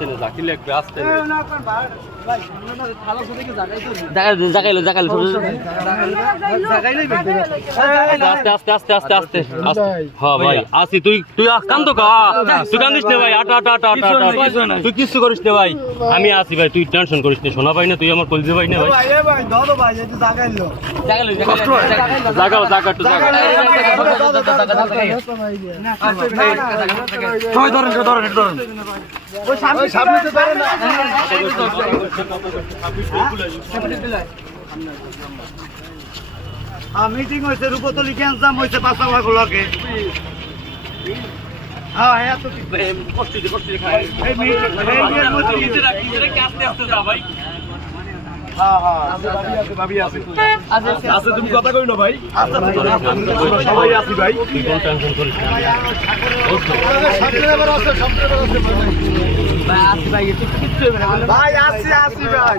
আস্তে না জাকিল একটু আস্তে না জাগাইলো আস্তে আস্তে আস্তে আস্তে হ্যাঁ ভাই আসি তুই কান্দ তুই কান্দিস না ভাই আটা তুই কিছু করিস না ভাই আমি আসি ভাই তুই টেনশন করিস না শোনা ভাই না তুই আমার কলজে ভাই না ভাই জাগাও একটু ধরেন মিটিং হয়েছে রূপতলি ক্যান্সার হয়েছে পাঁচটাগুলোকে হ্যাঁ হ্যাঁ তো তুমি কথা কই না ভাই সবাই আছি ভাই তুই কোন টেনশন করিস না ভাই আসি ভাই